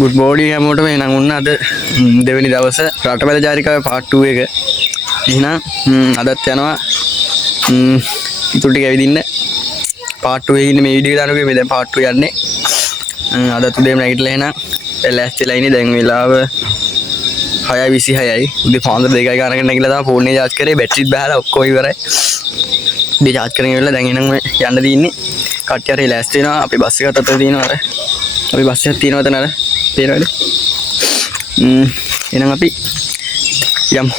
Good morning හැමෝටම. එහෙනම් ඔන්න අද දෙවෙනි දවසේ රටවැල ජාතිකාවේ part 2 එක. එහෙනම් අදත් යනවා ඉතුරු ටික ඇවිදින්න. part 2 එකේ ඉන්නේ මේ වීඩියෝ දානකොට මේ දැන් part 2 යන්නේ. අදත් උදේම නැගිටලා එහෙනම් ලෑස්තිලා ඉන්නේ. දැන් වෙලාව 6:26යි. උදේ පාන්දර 2යි ගානකට නැගිටලා තමයි ෆෝන් එක charge කරේ. බැටරිත් බහලා ඔක්කොම ඉවරයි. ඉතින් charge කරගෙන ඉවරලා දැන් එහෙනම් මේ යන්න තියෙන්නේ. කට්ටිය හරි ලෑස්ති වෙනවා. අපි බස් එකත් අතට තියෙනවා අර. අපි බස් එකක් තියෙනවද නේද? තේරෙනවද? එහෙනම් අපි යමු.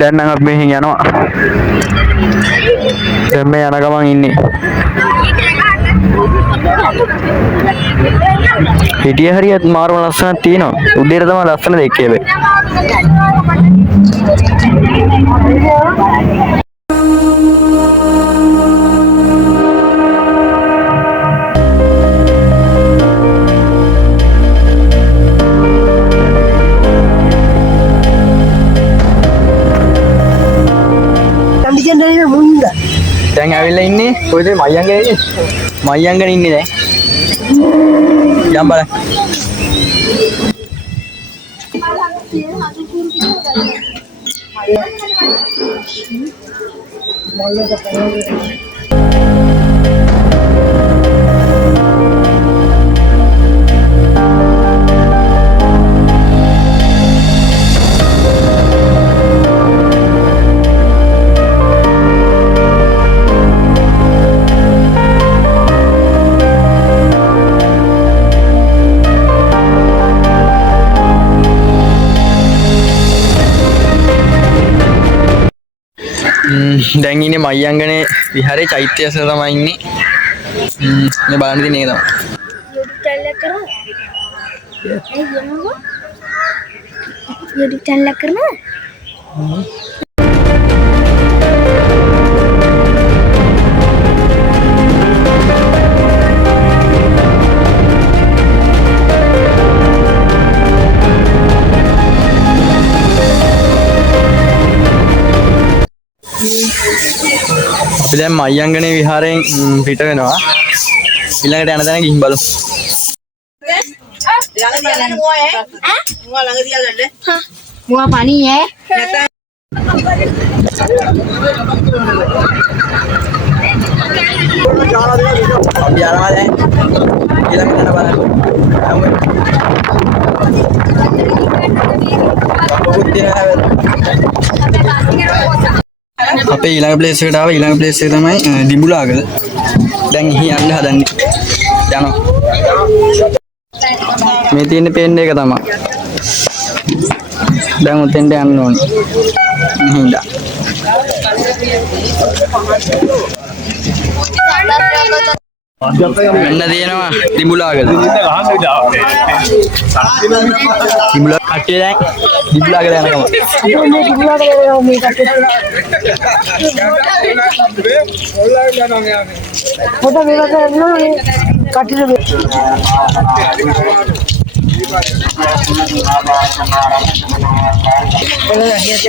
දැන් නම් අපි මෙහෙන් යනවා. දැන් මේ යන ගමන් ඉන්නේ. හිටිය හරියත් මාරුම ලස්සනක් තියෙනවා. උදේට තමයි ලස්සන දෙකේ වෙයි. දැන් ඇවිල්ලා ඉන්නේ කොයිද මයංගනේ ඉන්නේ මයංගනේ ඉන්නේ දැන් යම් බලන්න දැන් ඉන්නේ මයංගනේ විහාරේ චෛත්‍ය ඇසල තමයි ඉන්නේ. මේ බලන්න තියෙන එක තමයි. YouTube channel එක කරනවා. අපි දැන් මයංගනේ විහාරයෙන් පිට වෙනවා. ඊළඟට යන තැන ගිහින් බලමු. මුවා පණී ඈ. අපි යනවා දැන්. ඊළඟට යන බලන්න. අපේ ඊළඟ ප්ලේස් එකට ආවා. ඊළඟ ප්ලේස් එක තමයි දිඹුලාගල. දැන් එහි යන්න හදන්නේ. යනවා. මේ තියෙන පේන්න එක තමයි. දැන් උතෙන්ට යන්න ඕනේ. හින්දා. මෙන්න තියෙනවා දිඹුලාගල. දිඹුලා කට්ටිය දැන් දිඹුලාගල යන ගම.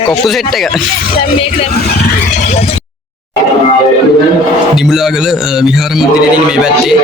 කොක්කු සෙට් එක. දිඹුලාගල විහාර මන්දිරයේ තියෙන මේ පැත්තේ.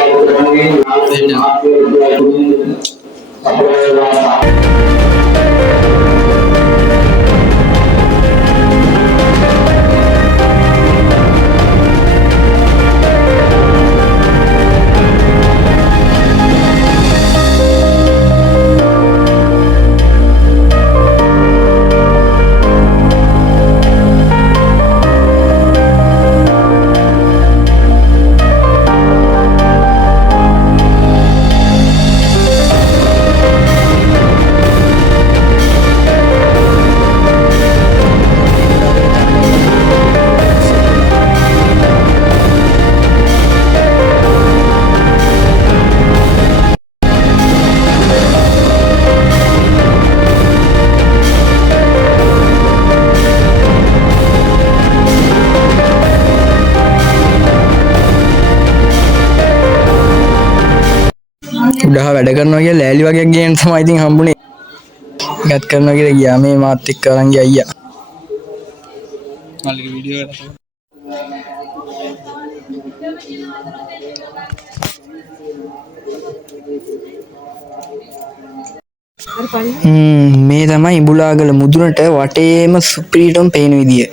උඩහ වැඩ කරනවා කියලා ලෑලි වගේ ගේන්න තමයි ඉතින් හම්බුනේ. ගත් කරනවා කියලා ගියා මේ මාත් එක්ක අරන් ගියා අයියා. මල්ලිගේ වීඩියෝ එක. මේ තමයි ඉඹුලාගල මුදුනට වටේම සුපිරිටම පේන විදිය.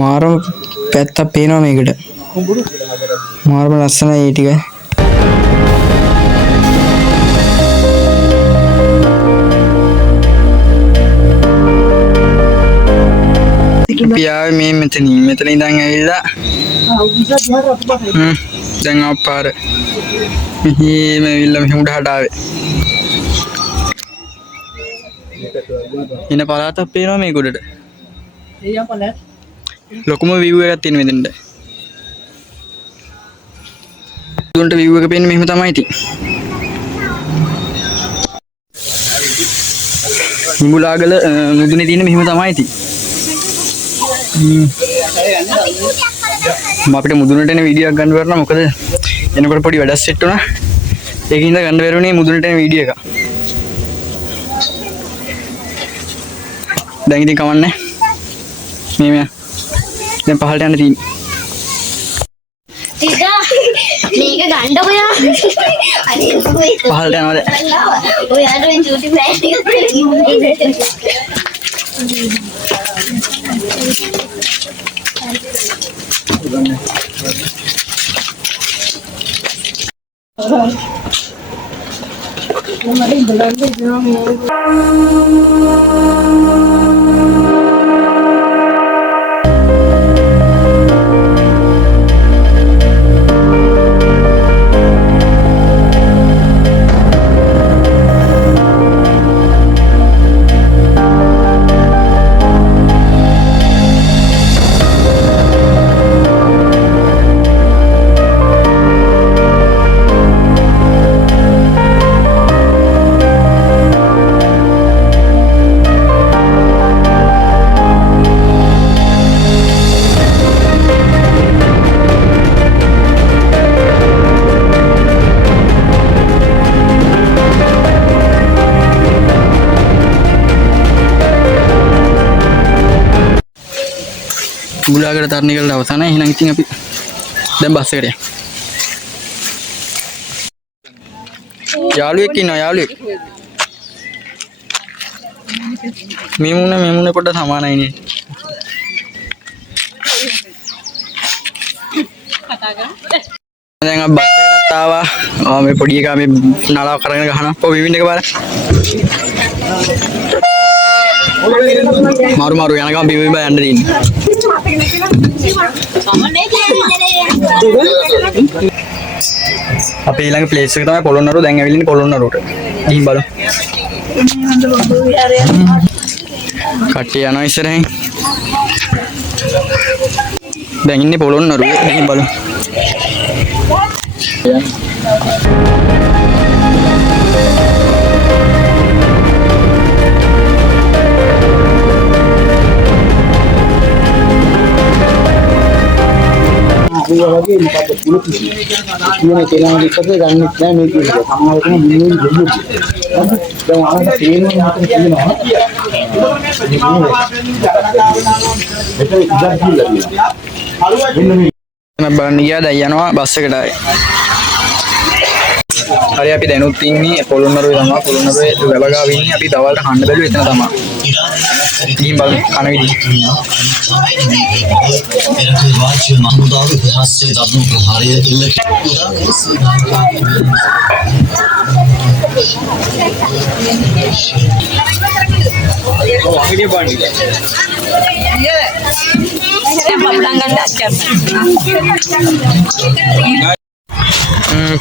මාරම පැත්තක් පේනවා මේකට. මාරම ලස්සනයි ඒ ටික. අපි ආවේ මේ මෙතන ඉඳන් ඇවිල්ලා දැන් අප්පාර මෙහෙම ඇවිල්ලා මෙහෙම උඩහට ආවේ. ඉන පළාතක් පේනවා මේ ගොඩට. ලොකුම view එකක් තියෙන මෙතනට. උන්ට view එක පේන්නේ මෙහෙම තමයි ඉතින්. ඉඹුලාගල මුදුනේ තියෙන මෙහෙම තමයි ඉතින්. අපිට මුදුනට එන වීඩියෝ එකක් ගන්න බැරුණා මොකද එනකොට පොඩි වැඩක් සෙට් වුණා. ඒකින්ද ගන්න බැරුණේ මුදුනට එන වීඩියෝ එක. දැන් ඉතින් කවන්නේ මේ දැන් පහළට යන්න තියෙන්නේ. මේක ගන්න ඔයා. අනේ පහළට යනවා දැන්. ඔයාට මේ චූටි ප්ලෑන් එක ඉඹුලාගල තරණය කරලා අවසానයි. එහෙනම් ඉතින් අපි දැන් බස් එකට යමු. යාළුවෙක් ඉන්නවා යාළුවෙක්. මේ මුණ පොඩ්ඩක් සමානයි නේ. දැන් අපි බස් එකකට ආවා. මේ පොඩි එකා මේ නලාව කරගෙන ගහනවා. ඔව් විවින් එක බලන්න. මාරු යන ගමන් බිම යන්න දෙන්නේ. අපේ ඊළඟ ප්ලේස් එක තමයි පොළොන්නරුව. දැන් ඇවිල්ලා ඉන්නේ පොළොන්නරුවට. ගිහින් බලමු. කට්ටිය යනවා ඉස්සරහින්. දැන් ඉන්නේ පොළොන්නරුවේ. ගිහින් බලමු. වගේ මොකද පුළු කිසි කියන කෙනා විතර ගන්න නැහැ මේ කියන එක. සමහර කෙනා මිනිහෙන් දෙන්නේ. දැන් ආයෙත් තේරෙනවා මට කියනවා. ඒක ඉඳන් කියලා. බලන්න ගියා දැන් යනවා බස් එකට ආයේ. හරි අපි දැනුත් ඉන්නේ පොළොන්නරුවේ තමයි. පොළොන්නරුවේ වැලගාව ඉන්නේ. අපි දවල්ට කන්න බැලුවේ එතන තමයි. ගිහින් බලමු කන විදිහ. राज्य महमूदावी इतिहास से दादू प्रहारी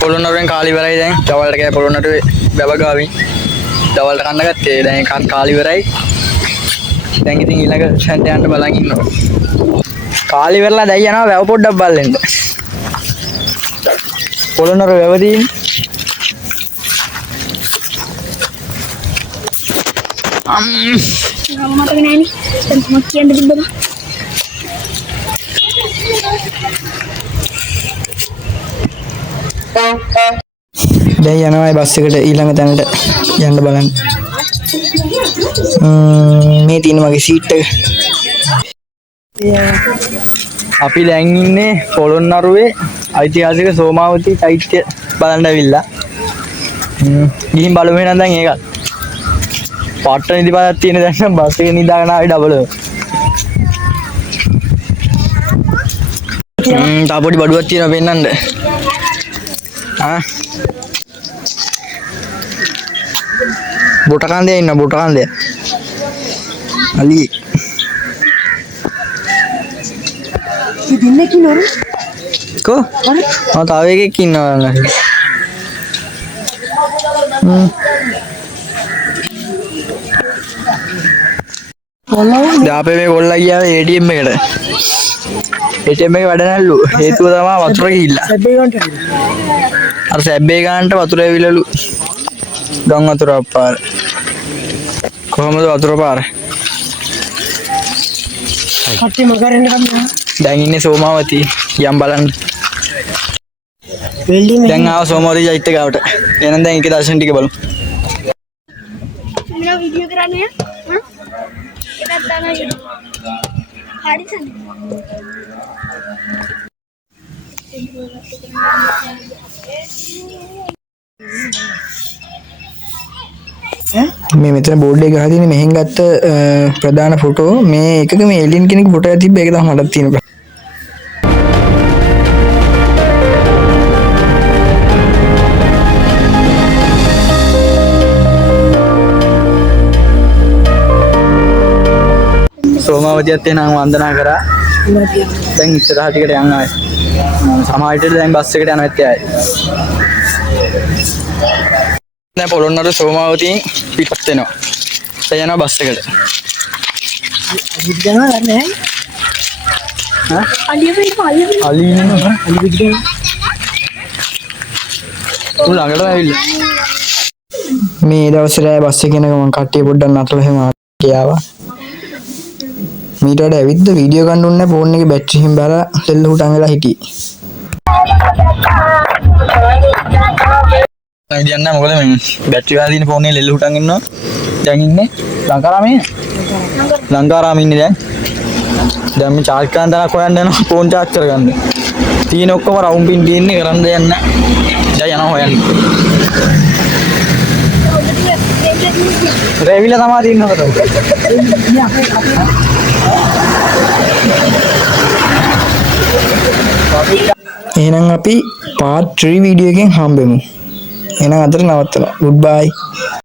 පොළොන්නරුවෙන් කාලි ඉවරයි දැන්. දවල්ට ගියා පොළොන්නරුවේ වැලගාවින්. දවල්ට කන්න ගත්තේ. දැන් කන් කාලි ඉවරයි. දැන් ඉතින් ඊළඟ සැන්ට යන්න බලන් ඉන්නවා. කාලි වෙරලා දැන් යනවා වැව පොඩ්ඩක් බලන්න. පොළොන්නරුව වැවදී මට නෑනේ. දැන් මම කියන්න තිබ්බද? දැන් යනවා බස් එකට ඊළඟ තැනට යන්න බලන්න. මේ තියෙන මගේ සීට් එක. අපි දැන් ඉන්නේ පොළොන්නරුවේ ඓතිහාසික සෝමාවතී චෛත්‍ය බලන්න ඇවිල්ලා. ගිහින් බලමු එහෙනම් දැන් ඒකත්. පාට නිදිපාතක් තියෙන දැන් බස් එකේ නිදාගෙන ආවේ ඩබල්. තා පොඩි බඩුවක් තියෙනවා පෙන්නන්න. බොට කන්දේ ඉන්න බොට කන්දේ. අලි. දෙන්නේ කිනෝර කො? තව එකෙක් ඉන්නවා නේද? දැන් අපේ මේ කොල්ලා ගියාවේ ATM එකට. ATM එක වැඩ නැල්ලු. හේතුව තමයි වතුර ගිහිල්ලා. අර සැබ්බේ ගන්නට වතුර ඇවිල්ලලු. ගම් වතුර පාර. කොහමද වතුර පාර? කට්ටිය මගරෙන් ගන්නවා. දැන් ඉන්නේ සෝමාවතී යම් බලන්න. බිල්ඩින් දැන් ආව සෝමාවතී චෛත්‍ය ගාවට. එහෙනම් දැන් ඒකේ දර්ශන ටික බලමු. मेरा वीडियो कराने हैं हाँ क्या करना है हाड़ी सन මේ මෙතන බෝඩ් එක ගහලා තියෙන්නේ මෙහෙන් ගත්ත ප්‍රධාන ෆොටෝ මේ එකක මේ එලියන් කෙනෙක් ෆොටෝ එකක් තිබ්බ ඒක තමයි මටත් තියෙනවා. සෝමාවතියත් එනං වන්දනා කරා. දැන් ඉස්සරහ ටිකට යන්න ආයේ. සමාජයට දැන් බස් එකට යනවා ඇත්තේ ආයේ. දැන් පොළොන්නරු සෝමාවතියෙන් පිටත් වෙනවා. දැන් යනවා බස් එකට. විද්‍යාව ගන්න හා? अली අලි ඉන්නවා. අලි විද්‍යාව උන් ළඟට ඇවිල්ලා. මේ දවස්වල බස් එකේ යන ගමන් කට්ටිය පොඩ්ඩක් නතරලා එහෙම ගියාවා. මීට වඩා ඇවිද්ද වීඩියෝ ගන්න ඕනේ නැහැ ෆෝන් එකේ බැටරි හිම් බාලා සෙල් උටන් වෙලා හිටියේ. මම කියන්නේ මොකද මේ බැටරි වල තියෙන ෆෝන් එකේ ලෙල්ල උටන් ඉන්නවා. දැන් ඉන්නේ ලංකාරාමේ. ලංකාරාමේ ඉන්නේ දැන්. දැන් මේ චාර්ජ් කරන තරක් හොයන්න යනවා ෆෝන් චාර්ජ් කරගන්න. තියෙන ඔක්කොම රවුම් පින් තියෙන්නේ කරන් දෙයක් නැහැ. දැන් යනවා හොයන්න. රේවිලා තමයි තියෙනවද? එහෙනම් අපි part 3 වීඩියෝ එකෙන් හම්බෙමු. එහෙනම් අදට නවත්තලා. goodbye.